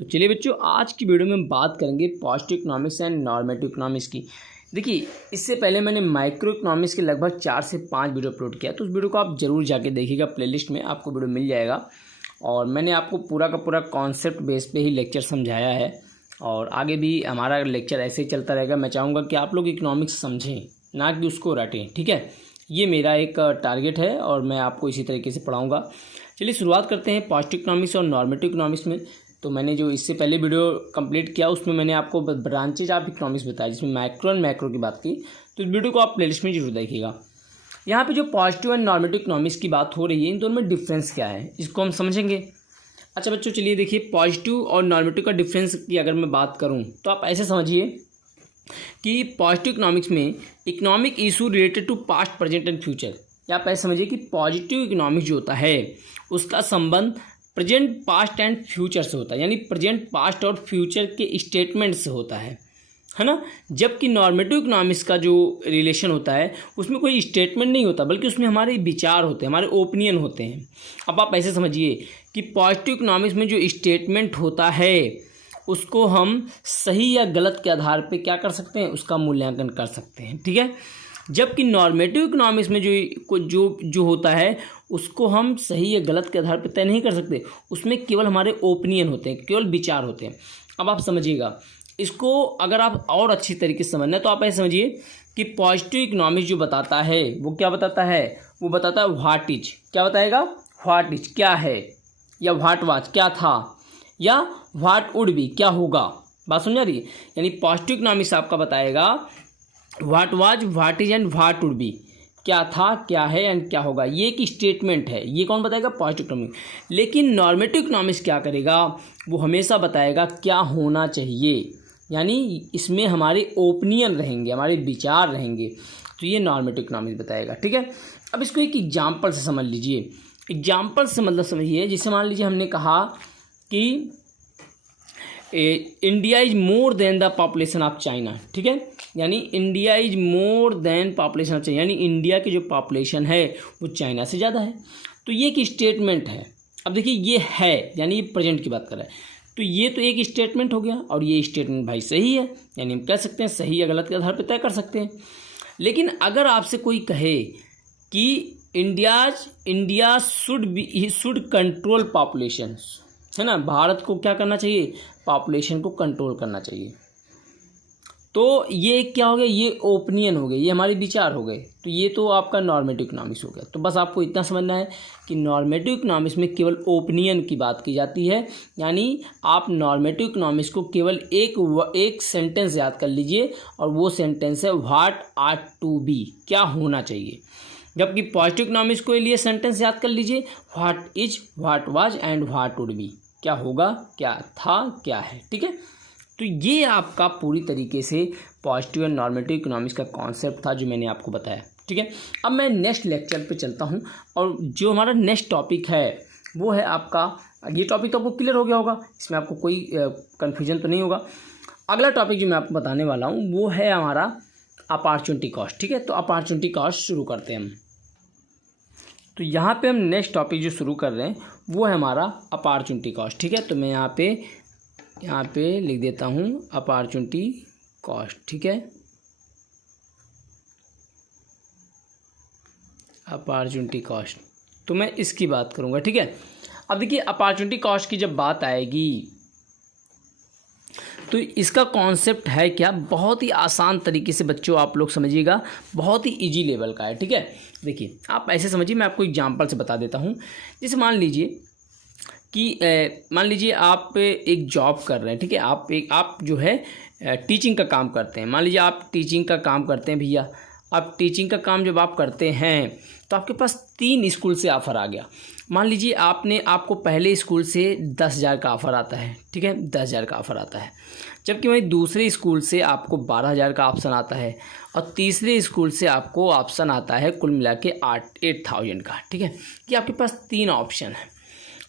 तो चलिए बच्चों, आज की वीडियो में हम बात करेंगे positive economics and normative economics की। देखिए, इससे पहले मैंने माइक्रो इकोनॉमिक्स के लगभग 4 से 5 वीडियो अपलोड किया, तो उस वीडियो को आप ज़रूर जाके देखिएगा। प्लेलिस्ट में आपको वीडियो मिल जाएगा और मैंने आपको पूरा का पूरा कॉन्सेप्ट बेस पे ही लेक्चर समझाया है और आगे भी हमारा लेक्चर ऐसे ही चलता रहेगा। मैं चाहूँगा कि आप लोग इकोनॉमिक्स समझें, ना कि उसको रटें, ठीक है। ये मेरा एक टारगेट है और मैं आपको इसी तरीके से पढ़ाऊँगा। चलिए शुरुआत करते हैं पॉजिटिव इकोनॉमिक्स और नॉर्मेटिव इकोनॉमिक्स में। तो मैंने जो इससे पहले वीडियो कंप्लीट किया उसमें मैंने आपको ब्रांचेज ऑफ इकोनॉमिक्स बताया, जिसमें माइक्रो एंड मैक्रो की बात की। तो इस वीडियो को आप प्लेलिस्ट में जरूर देखिएगा। यहाँ पे जो पॉजिटिव एंड नॉर्मेटिव इकोनॉमिक्स की बात हो रही है, इन दोनों में डिफरेंस क्या है इसको हम समझेंगे। अच्छा बच्चों, चलिए देखिए, पॉजिटिव और नॉर्मेटिव का डिफरेंस की अगर मैं बात करूँ तो आप ऐसे समझिए कि पॉजिटिव इकोनॉमिक्स में economic issue related to past, present and future. या आप ऐसे समझिए कि पॉजिटिव इकोनॉमिक्स जो होता है उसका संबंध प्रेजेंट, पास्ट एंड फ्यूचर से होता है, यानी प्रेजेंट, पास्ट और फ्यूचर के स्टेटमेंट से होता है ना। जबकि नॉर्मेटिव इकोनॉमिक्स का जो रिलेशन होता है उसमें कोई स्टेटमेंट नहीं होता, बल्कि उसमें हमारे विचार होते हैं, हमारे ओपिनियन होते हैं। अब आप ऐसे समझिए कि पॉजिटिव इकोनॉमिक्स में जो स्टेटमेंट होता है उसको हम सही या गलत के आधार पे क्या कर सकते हैं, उसका मूल्यांकन कर सकते हैं, ठीक है। जबकि नॉर्मेटिव इकोनॉमिक्स में जो होता है उसको हम सही या गलत के आधार पर तय नहीं कर सकते, उसमें केवल हमारे ओपिनियन होते हैं, केवल विचार होते हैं। अब आप समझिएगा इसको, अगर आप और अच्छी तरीके से समझना है तो आप ऐसे समझिए कि पॉजिटिव इकोनॉमिक्स जो बताता है वो क्या बताता है, वो बताता है व्हाट इज, क्या बताएगा, व्हाट इज क्या है, या व्हाट वाज क्या था, या व्हाट वुड बी क्या होगा। बात समझ आ रही है। यानी पॉजिटिव इकोनॉमिक्स आपका बताएगा what was, what is and what would be, क्या था, क्या है एंड क्या होगा। ये एक स्टेटमेंट है, ये कौन बताएगा, पॉजिटिव इकोनॉमिक्स। लेकिन नॉर्मेटिव इकोनॉमिक्स क्या करेगा, वो हमेशा बताएगा क्या होना चाहिए, यानी इसमें हमारे ओपिनियन रहेंगे, हमारे विचार रहेंगे। तो ये नॉर्मेटिव इकोनॉमिक्स बताएगा, ठीक है। अब इसको एक एग्जाम्पल से समझ लीजिए। एग्जाम्पल से मतलब समझिए, जैसे मान लीजिए हमने कहा कि India is more than the population of China, ठीक है। यानी India is more than population of China, यानी इंडिया की जो पॉपुलेशन है वो चाइना से ज़्यादा है। तो ये एक स्टेटमेंट है। अब देखिए, ये है यानी ये प्रेजेंट की बात कर रहा है, तो ये तो एक स्टेटमेंट हो गया और ये स्टेटमेंट भाई सही है, यानी हम कह सकते हैं सही या गलत के आधार पर तय कर सकते हैं। लेकिन अगर आपसे कोई कहे कि इंडिया शुड कंट्रोल पॉपुलेशन, है ना, भारत को क्या करना चाहिए, पॉपुलेशन को कंट्रोल करना चाहिए, तो ये क्या हो गया, ये ओपिनियन हो गए, ये हमारे विचार हो गए। तो ये तो आपका नॉर्मेटिव इकोनॉमिक्स हो गया। तो बस आपको इतना समझना है कि नॉर्मेटिव इकोनॉमिक्स में केवल ओपिनियन की बात की जाती है, यानी आप नॉर्मेटिव इकोनॉमिक्स को केवल एक सेंटेंस याद कर लीजिए और वो सेंटेंस है व्हाट आट टू बी, क्या होना चाहिए। जबकि पॉजिटिव इकोनॉमिक्स के लिए सेंटेंस याद कर लीजिए what is, what was and what would be, क्या होगा, क्या था, क्या है, ठीक है। तो ये आपका पूरी तरीके से पॉजिटिव एंड नॉर्मेटिव इकोनॉमिक्स का कॉन्सेप्ट था जो मैंने आपको बताया, ठीक है। अब मैं नेक्स्ट लेक्चर पे चलता हूँ और जो हमारा नेक्स्ट टॉपिक है वो है आपका, ये टॉपिक तो आपको क्लियर हो गया होगा, इसमें आपको कोई कन्फ्यूजन तो नहीं होगा। अगला टॉपिक जो मैं आपको बताने वाला हूँ वो है हमारा अपॉर्चुनिटी कॉस्ट, ठीक है। तो अपॉर्चुनिटी कॉस्ट शुरू करते हैं हम। तो यहाँ पे हम नेक्स्ट टॉपिक जो शुरू कर रहे हैं वो है हमारा अपॉर्चुनिटी कॉस्ट, ठीक है। तो मैं यहाँ पे लिख देता हूँ अपॉर्चुनिटी कॉस्ट, ठीक है, अपॉर्चुनिटी कॉस्ट। तो मैं इसकी बात करूँगा, ठीक है। अब देखिए, अपॉर्चुनिटी कॉस्ट की जब बात आएगी तो इसका कॉन्सेप्ट है क्या, बहुत ही आसान तरीके से बच्चों आप लोग समझिएगा, बहुत ही इजी लेवल का है, ठीक है। देखिए, आप ऐसे समझिए, मैं आपको एग्जांपल से बता देता हूँ। जैसे मान लीजिए कि मान लीजिए आप एक जॉब कर रहे हैं, ठीक है। आप जो है टीचिंग का काम करते हैं। मान लीजिए आप टीचिंग का काम करते हैं भैया। अब टीचिंग का काम जब आप करते हैं तो आपके पास 3 स्कूल से ऑफ़र आ गया। मान लीजिए आपको पहले स्कूल से 10,000 का ऑफ़र आता है, ठीक है, 10,000 का ऑफ़र आता है। जबकि वहीं दूसरे स्कूल से आपको 12,000 का ऑप्शन आता है और तीसरे स्कूल से आपको ऑप्शन आता है कुल मिला के 8,000 का, ठीक है। ये आपके पास 3 ऑप्शन है।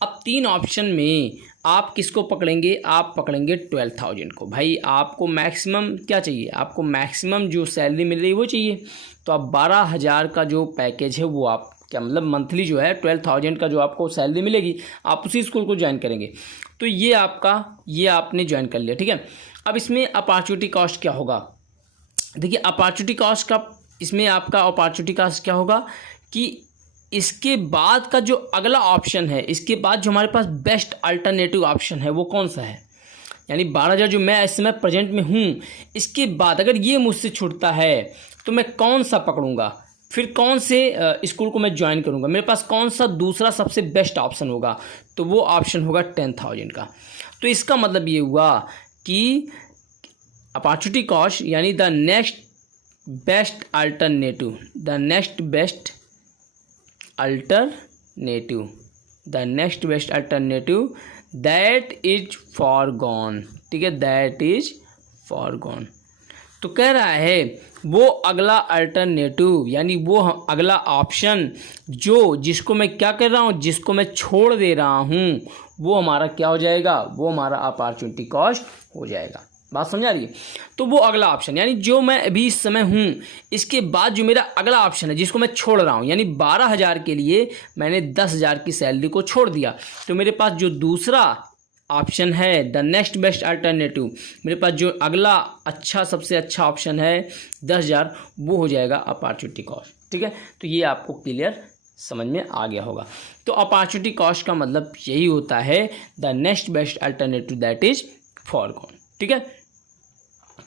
अब 3 ऑप्शन में आप किसको पकड़ेंगे, आप पकड़ेंगे 12,000 को। भाई आपको मैक्सिमम क्या चाहिए, आपको मैक्सिमम जो सैलरी मिल रही है वो चाहिए। तो आप 12,000 का जो पैकेज है वो आप क्या मतलब मंथली जो है 12,000 का जो आपको सैलरी मिलेगी, आप उसी स्कूल को ज्वाइन करेंगे। तो ये आपने ज्वाइन कर लिया, ठीक है। अब इसमें अपॉर्चुनिटी कॉस्ट क्या होगा? देखिए अपॉर्चुनिटी कॉस्ट का, इसमें आपका अपॉर्चुनिटी कॉस्ट क्या होगा कि इसके बाद का जो अगला ऑप्शन है, इसके बाद जो हमारे पास बेस्ट अल्टरनेटिव ऑप्शन है वो कौन सा है, यानी 12,000 जो मैं इस समय प्रेजेंट में हूँ, इसके बाद अगर ये मुझसे छूटता है तो मैं कौन सा पकड़ूंगा, फिर कौन से स्कूल को मैं ज्वाइन करूंगा, मेरे पास कौन सा दूसरा सबसे बेस्ट ऑप्शन होगा, तो वो ऑप्शन होगा 10,000 का। तो इसका मतलब ये हुआ कि अपॉर्चुनिटी कॉस्ट यानी the next best alternative, that is foregone, ठीक है, दैट इज फॉरगॉन। तो कह रहा है वो अगला अल्टरनेटिव यानी वो अगला ऑप्शन जिसको मैं क्या कर रहा हूँ, जिसको मैं छोड़ दे रहा हूँ, वो हमारा क्या हो जाएगा, वो हमारा अपॉर्चुनिटी कॉस्ट हो जाएगा। बात समझ आ रही है? तो वो अगला ऑप्शन यानी जो मैं अभी इस समय हूँ, इसके बाद जो मेरा अगला ऑप्शन है जिसको मैं छोड़ रहा हूँ, यानी 12,000 के लिए मैंने 10,000 की सैलरी को छोड़ दिया, तो मेरे पास जो दूसरा ऑप्शन है द नेक्स्ट बेस्ट अल्टरनेटिव, मेरे पास जो अगला सबसे अच्छा ऑप्शन है 10,000, वो हो जाएगा अपॉर्चुनिटी कॉस्ट, ठीक है। तो ये आपको क्लियर समझ में आ गया होगा। तो अपॉर्चुनिटी कॉस्ट का मतलब यही होता है the next best alternative that is foregone, ठीक है।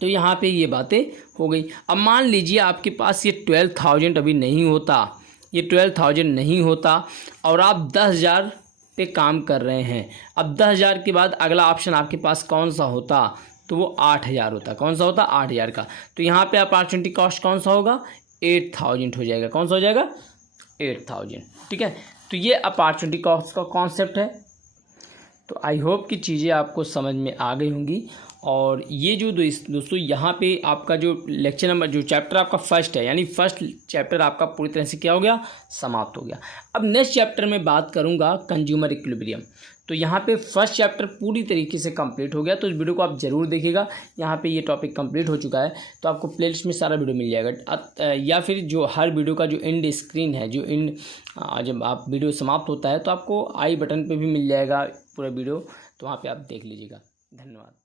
तो यहाँ पे ये बातें हो गई। अब मान लीजिए आपके पास ये 12,000 अभी नहीं होता, ये 12,000 नहीं होता और आप 10,000 पे काम कर रहे हैं। अब 10,000 के बाद अगला ऑप्शन आपके पास कौन सा होता, तो वो 8,000 होता। कौन सा होता? 8,000 का। तो यहाँ पे अपॉर्चुनिटी कॉस्ट कौन सा होगा? 8,000 हो जाएगा। कौन सा हो जाएगा? 8,000, ठीक है। तो ये अपॉर्चुनिटी कॉस्ट का कॉन्सेप्ट है। तो आई होप कि चीज़ें आपको समझ में आ गई होंगी। और ये जो दोस्तों यहाँ पे आपका जो लेक्चर नंबर, जो चैप्टर आपका फर्स्ट है, यानी फर्स्ट चैप्टर आपका पूरी तरह से क्या हो गया, समाप्त हो गया। अब नेक्स्ट चैप्टर में बात करूँगा कंज्यूमर इक्विलिब्रियम। तो यहाँ पे फर्स्ट चैप्टर पूरी तरीके से कंप्लीट हो गया, तो इस वीडियो को आप ज़रूर देखिएगा। यहाँ पे ये टॉपिक कंप्लीट हो चुका है, तो आपको प्लेलिस्ट में सारा वीडियो मिल जाएगा। या फिर जो हर वीडियो का जो एंड स्क्रीन है, जो एंड जब आप वीडियो समाप्त होता है तो आपको आई बटन पे भी मिल जाएगा पूरा वीडियो, तो वहाँ पे आप देख लीजिएगा। धन्यवाद।